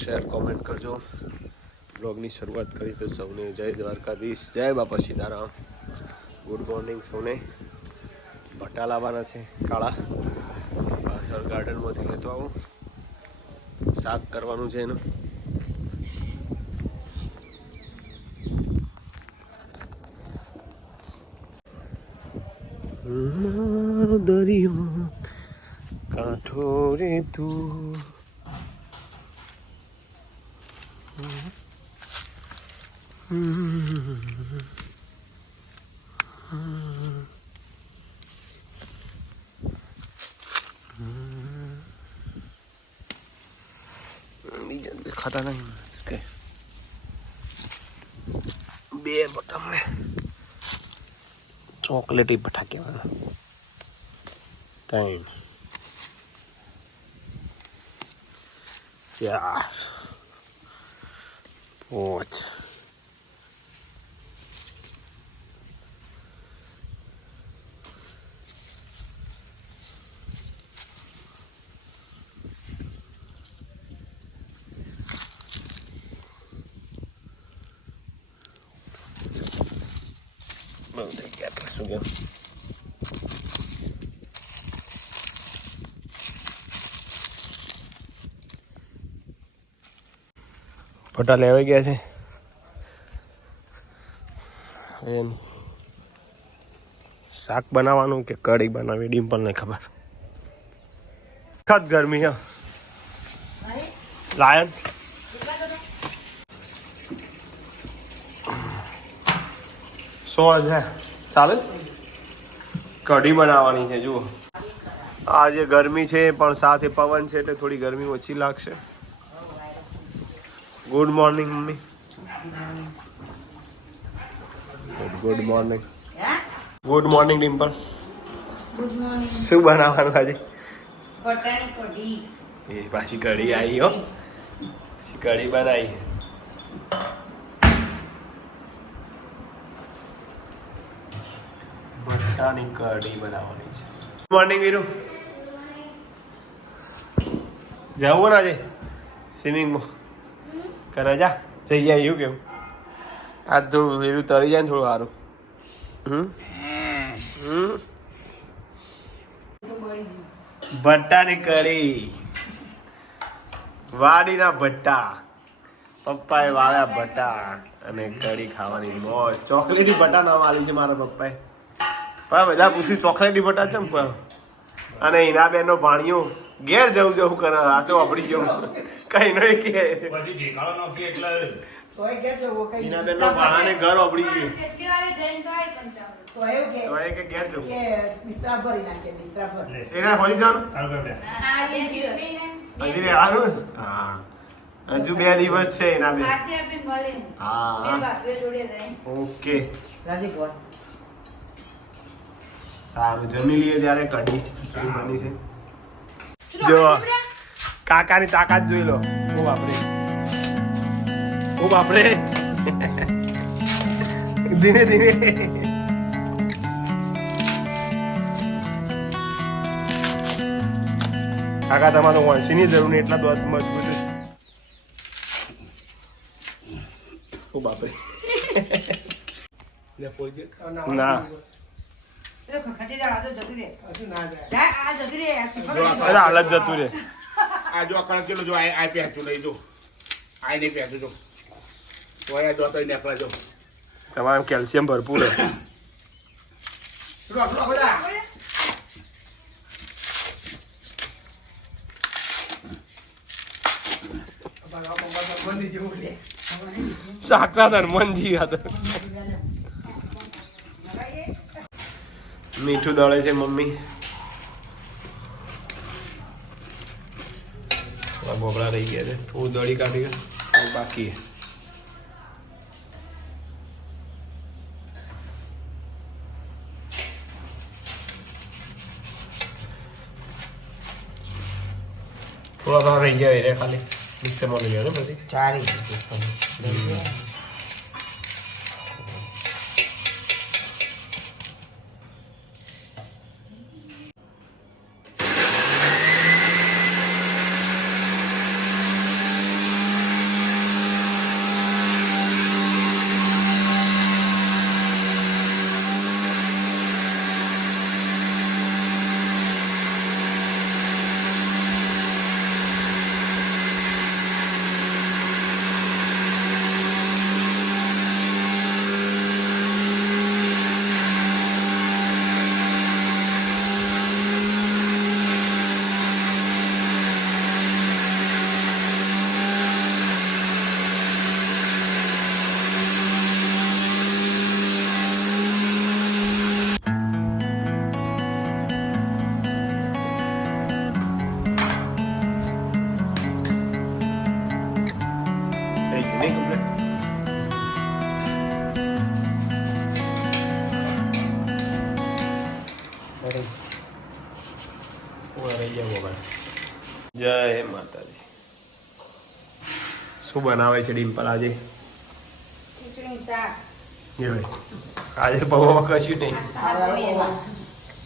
Share comment કરજો. બ્લોગની શરૂઆત કરી તો સૌને જય દ્વારકાધીશ, જય બાપા સીતારામ. ગુડ મોર્નિંગ સૌને. ભટ્ટા લાવવાના છે કાળા, પાછળ ગાર્ડનમાંથી લેતો આવું. શાક કરવાનું છે એનું. દરિયો કાંઠો રે તું, બીજા દેખાતા નહીં કે બે બટા ચોકલેટી બટા કહેવાના. ત્રણ, ચાર, પાંચ, બહુ થઈ ગયા. શું કેવું? ફટા લેવાઈ ગયા છે. શાક બનાવવાનું કે કઢી બનાવી ડિમ્પલને ખબર. સખત ગરમી હે. લાયન સો છે ચાલે. કઢી બનાવવાની છે. જુઓ આજે ગરમી છે પણ સાથે પવન છે એટલે થોડી ગરમી ઓછી લાગશે. Good morning mummy. Good morning. Good morning Dimple. Good morning. શું બનાવવાનું આજે? બટાની કઢી. એ પાછી કઢી આવી હો. પછી કઢી બનાવી. બટાની કઢી બનાવવાની છે. Good morning Viru. જવું ને આજે સ્વિમિંગમાં? કરે જા જઈ જાય એવું કેવું? આજ થોડું વેલું તરી જાય ને થોડું સારું. ભટ્ટાની કઢી, વાડીના ભટ્ટા, પપ્પાએ વાળ્યા ભટ્ટા અને કઢી ખાવાની મોજ. ચોકલેટી ભટ્ટા ના વાળી છે મારા પપ્પાએ. પણ બધા પૂછ્યું ચોકલેટી ભટ્ટા ચમ કહો. અને એના બેનો ભાણિયો ઘેર જવું જવું કરે. આ તો આપડી ગયો કઈ નહીં કે એના બેનો ભાણાને ઘર આપડી ગયું. એના હોય જવાનું હજી રહેવાનું. હા હજુ 2 દિવસ છે એના બે. હા ઓકે સારું. જમી લઈએ ત્યારે કઢી બની છે. જો કાકાની તાકાત જોઈ લો. ઓ બાપરે, ઓ બાપરે. ધીમે ધીમે. કાકા તમારે વાંસીની જરૂર નહીં એટલા દોત મજબૂત. ઓ બાપરે. ના હાલત જતું રે. આ જો કણ કિલો જો આ પહેતું લઈ જો. આ નહીં પહેતું જો. તો આ જો તો નીકળે જો. તમારે કેલ્શિયમ ભરપૂર છે. સાક્ષાત હનુમાનજી હતા. મીઠું દળે છે મમ્મી. બોબડા રહી ગયા છે. થોડું દળી કાઢી ગયા બાકી. થોડા રહી ગયા રે ખાલી મિક્સરમાં લઈ ગયા ને પછી ચારી. જય મોબાઈલ જય માતાજી. શું બનાવે છે ડિમ્પલ આજે? ખીચડી શાક. આજે પૌવા કશું નહીં,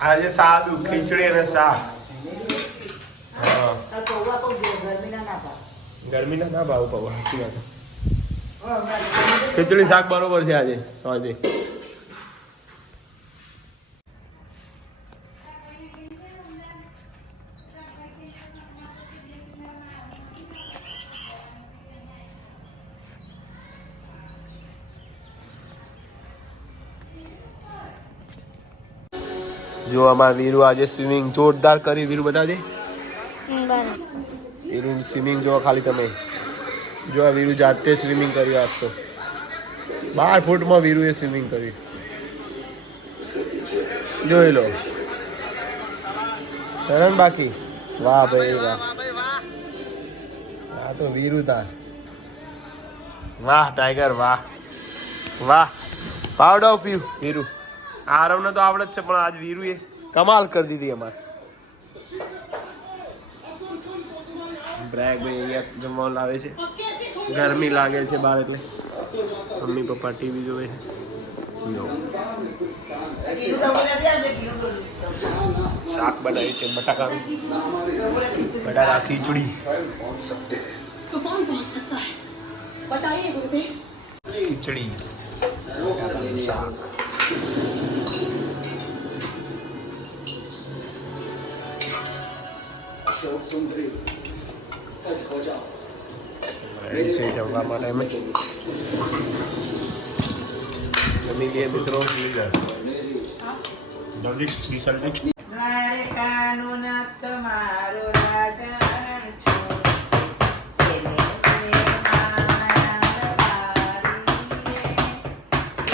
આજે સાદું ખીચડી અને શાક. હા ગરમીના ના ભાવ પૌવા, સાચી વાત. ખીચડી શાક બરોબર છે આજે સાંજે. જો અમાર વીરુ આજે સ્વિમિંગ જોરદાર કરી. વીરુ બતાવજે. વીરુ સ્વિમિંગ જો ખાલી તમે જો આ વીરુ જાતે સ્વિમિંગ કર્યું આજ તો 12 ફૂટમાં વીરુએ સ્વિમિંગ કર્યું. જોઈ લો સરન બાકી. વાહ ભાઈ વાહ, આ તો વીરુ તાર. વાહ ટાઈગર વાહ વાહ. પાવડો પીવું વીરુ. આરવને તો આવડે જ છે પણ આજ વીરુએ કમાલ કરી દીધી અમારે. બ્રેક ભાઈ અહીંયા જમવાનું લાવે છે. ગરમી લાગે છે બહાર એટલે મમ્મી પપ્પા ટીવી જોવે છે. શાક બનાવી છે બટાકાનું, બટાકા ખીચડી. ખીચડી શાક. રેડી છે જમવા માટે અમે જમી લઈએ મિત્રો. દ્વારકાનો નાથ મારો રાજા છું, એને મને માયા લગાડી,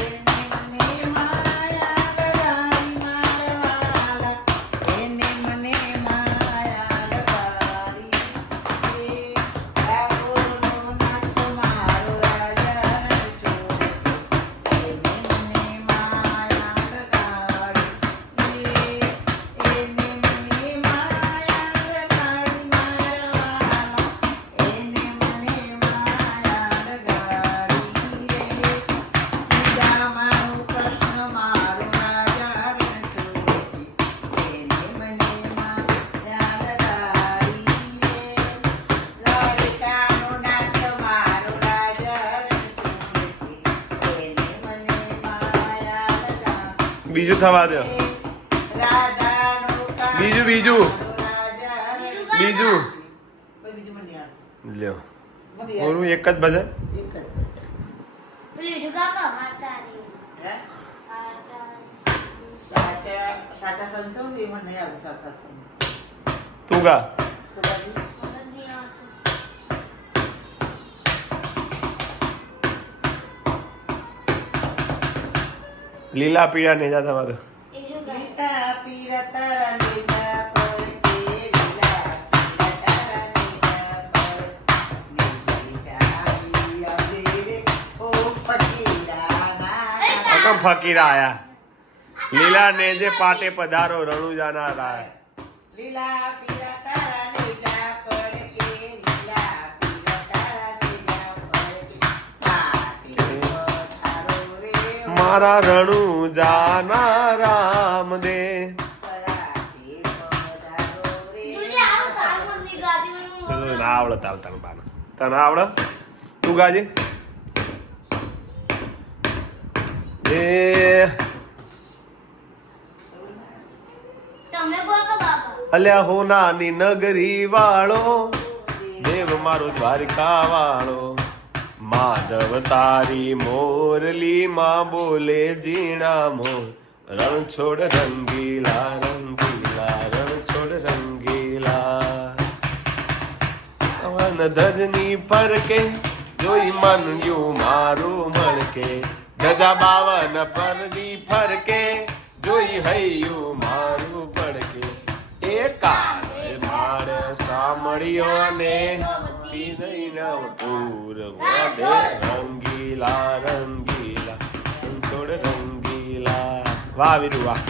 એને મને માયા લગાડી મારવાલા, એને મને માયા લગાડી. ડાકોરનો નાથ મારો રાજા છું, એને મને માયા લગાડી, એને મને માયા લગાડી મારવાલા, એને મને માયા લગાડી. સીતામાનું કૃષ્ણ મારો રાજા છું, એને મને માયા લગાડી. દ્વારકાનો નાથ મારો રાજા છું, એને મને માયા લગાડી. બીજું થવા દો. રાધાનો બીજું બીજું રાજા બીજું બીજું મને યાદ. લ્યો મને યાદ. ઓલું એક જ ભજન. એક જ. હે? સાચા સંતો ને એ મને નહીં આવે સાચા સંતો. તું ગા. તો બાજુ લીલા પીળા નેજા થવા દો. લીલા પીળા તારા નેજા પર કે લીલા પીળા તારા નેજા પર નીકળી જાય આવજે રે ઓ ફકીરાના. અકમ ફકીરા આયા. લીલા નેજે પાટે પધારો રણુજાના રાય. લીલા પીળા તારા નેજા પર કે લીલા પીળા તારા નેજા પર કે પાટી પધારો રે ઓ મારા રણુજાના રામ દે. પરાટી પધારો રે. ના આવડે તાલ તને બાના. તને આવડે? તું ગાજે. એ અલ્યા હોનાની નગરી વાળો દેવ મારો દ્વારકા વાળો. માધવ તારી મોરલી માં બોલે ઝીણા મોર. રણ છોડ રંગીલા રંગીલા રણ છોડ રંગીલા. વન ધજની ફરકે જોઈ મનડ્યું મારું મળકે. ગજા બાવન પરની ફરકે જોઈ હૈયું મારું પડકે. એ કાળે મારે સાંભળ્યો ને પૂર વધે રંગીલા રંગીલા છોડ રંગીલા. વાહ વીરુ વાહ.